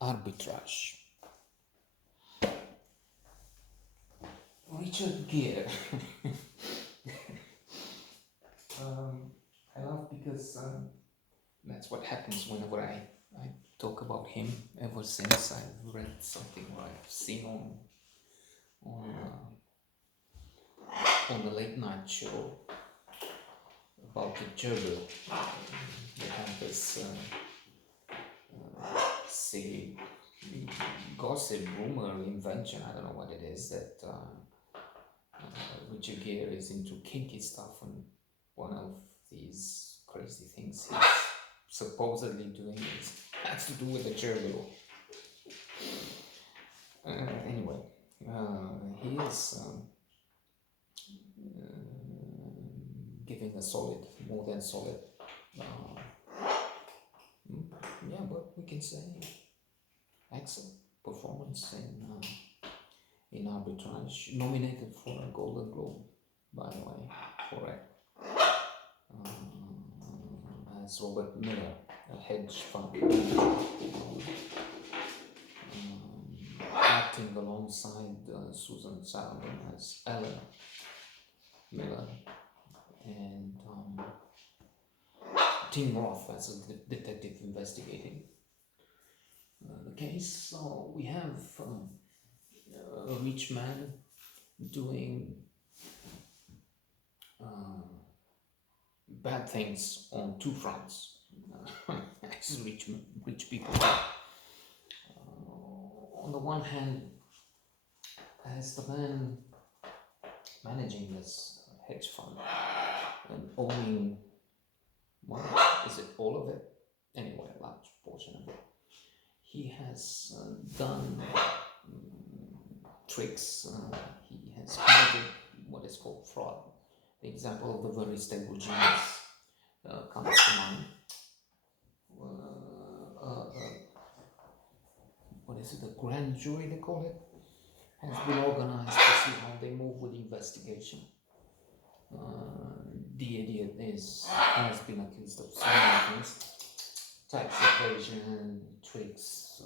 Arbitrage. Richard Gere. I love because that's what happens whenever I talk about him. Ever since I've read something or I've seen on the late night show about the gerbil. They have this silly gossip, rumor, invention, I don't know what it is, that Richard Gere is into kinky stuff, and one of these crazy things he's supposedly doing has to do with the gerbil. Anyway, he is giving a solid, more than solid, yeah, but we can say excellent performance in Arbitrage, nominated for a Golden Globe, by the way, for it. As Robert Miller, a hedge fund manager, acting alongside Susan Sarandon as Ellen Miller, and Tim Roth as a detective investigating the case. So we have a rich man doing bad things on two fronts. As rich people. On the one hand, as the man managing this hedge fund and owning, well, is it all of it? Anyway, a large portion of it. He has done tricks. He has committed what is called fraud. The example of the very stable genius comes to mind. What is it? A grand jury, they call it, has been organized to see how they move with the investigation. The idiot has been accused of so many things: tax evasion, tricks,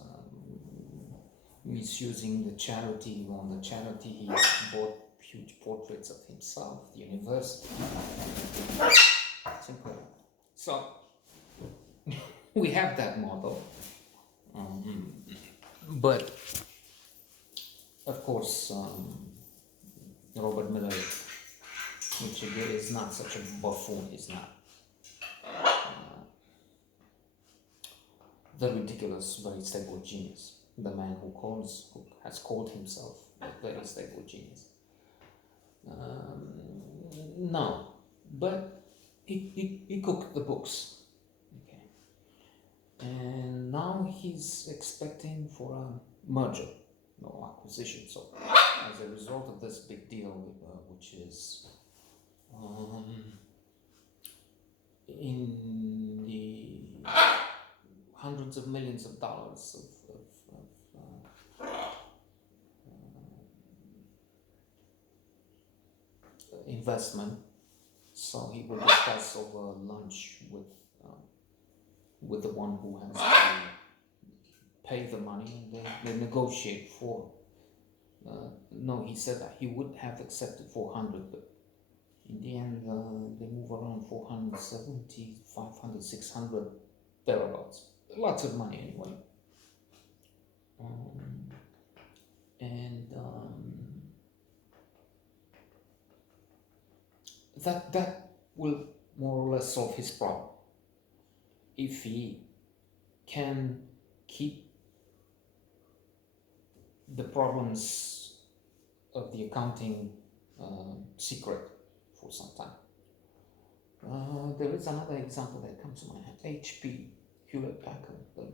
misusing the charity. On the charity, he bought huge portraits of himself, the university. It's incredible. So we have that model, but of course, Robert Miller, which again is not such a buffoon. He's not the ridiculous, very stable genius, the man who has called himself a very stable genius. No, but he cooked the books, okay, and now he's expecting for a merger, no acquisition. So, as a result of this big deal, which is in the hundreds of millions of dollars of investment, so he will discuss over lunch with the one who has to pay the money, and they negotiate for. No, he said that he would have accepted 400, but in the end, they move around 470, 500, 600, thereabouts. Lots of money anyway. That will more or less solve his problem. If he can keep the problems of the accounting secret for some time. There is another example that comes to mind. HP, Hewlett Packard, the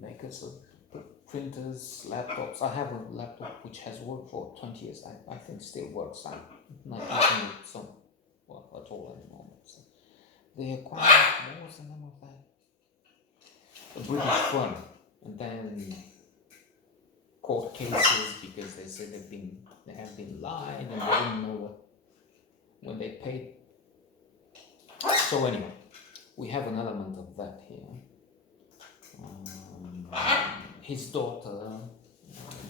makers of printers, laptops. I have a laptop which has worked for 20 years. I think still works. I'm not using it so well at all anymore. So they acquired, what was the name of that? A British firm, and then court cases because they said they have been lied and they didn't know what when they paid. So anyway, we have an element of that here. his daughter,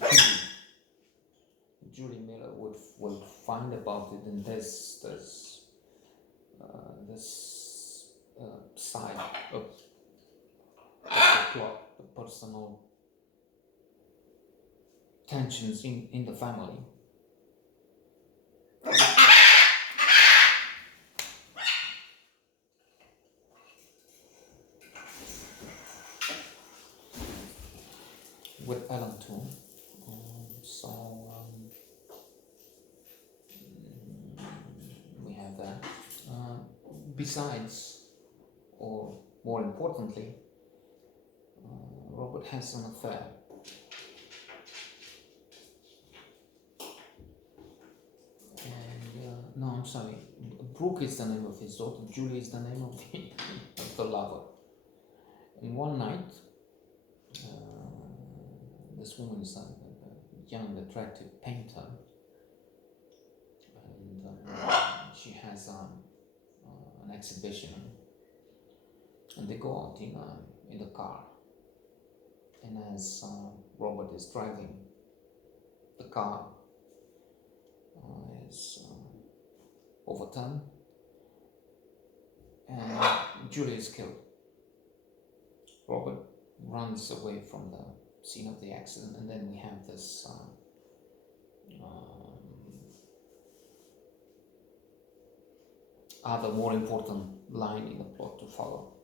Julie, Julie Miller, will find about it in this side of the plot, the personal tensions in the family. With Ellen too. We have that. Besides, or more importantly, Robert has an affair. And no, I'm sorry. Brooke is the name of his daughter. Julie is the name of the lover. And one night, this woman is a young, attractive painter, and she has an exhibition, and they go out in the car. And as Robert is driving, the car is overturned, and Julie is killed. Robert runs away from the scene of the accident, and then we have this other more important line in the plot to follow.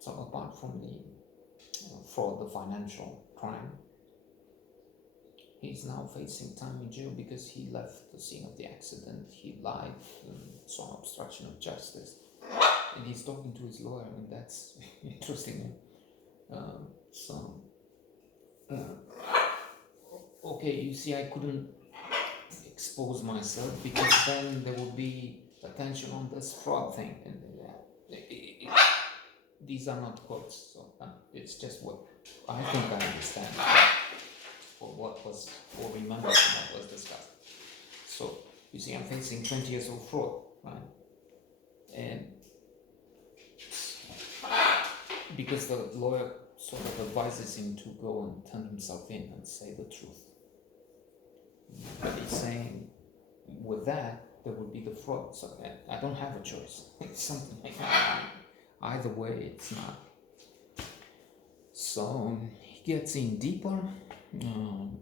So apart from the fraud, the financial crime, he's now facing time in jail because he left the scene of the accident, he lied, and saw obstruction of justice. And he's talking to his lawyer, and that's interesting. Okay, you see, I couldn't expose myself because then there would be attention on this fraud thing, and these are not quotes, so it's just what I think I understand, or remember what was discussed. So you see, I'm facing 20 years of fraud, right? And because the lawyer sort of advises him to go and turn himself in and say the truth. But he's saying, with that, there would be the fraud. So I don't have a choice. It's something like that. Either way, it's not. So he gets in deeper.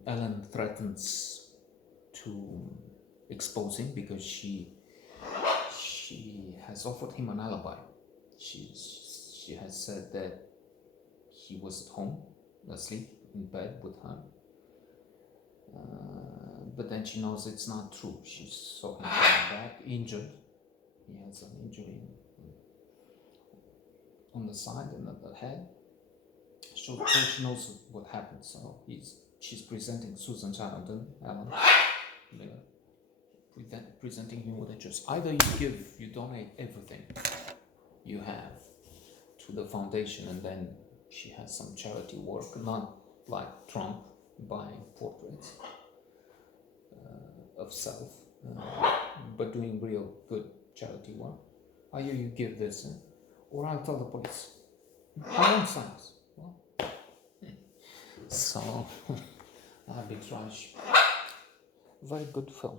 Ellen threatens to expose him because she has offered him an alibi. She has said that he was at home, asleep in bed with her. But then she knows it's not true. She's talking about him back, injured. He has an injury on the side and at the head. So she knows what happened. So she's presenting Susan Charlton, Alan Miller, presenting him with a choice. Either you donate everything you have to the foundation, and then she has some charity work, not like Trump buying portraits of self, but doing real good charity work. Either you give this, or I'll tell the police. I won't sign this. Well, so, Arbitrage, very good film.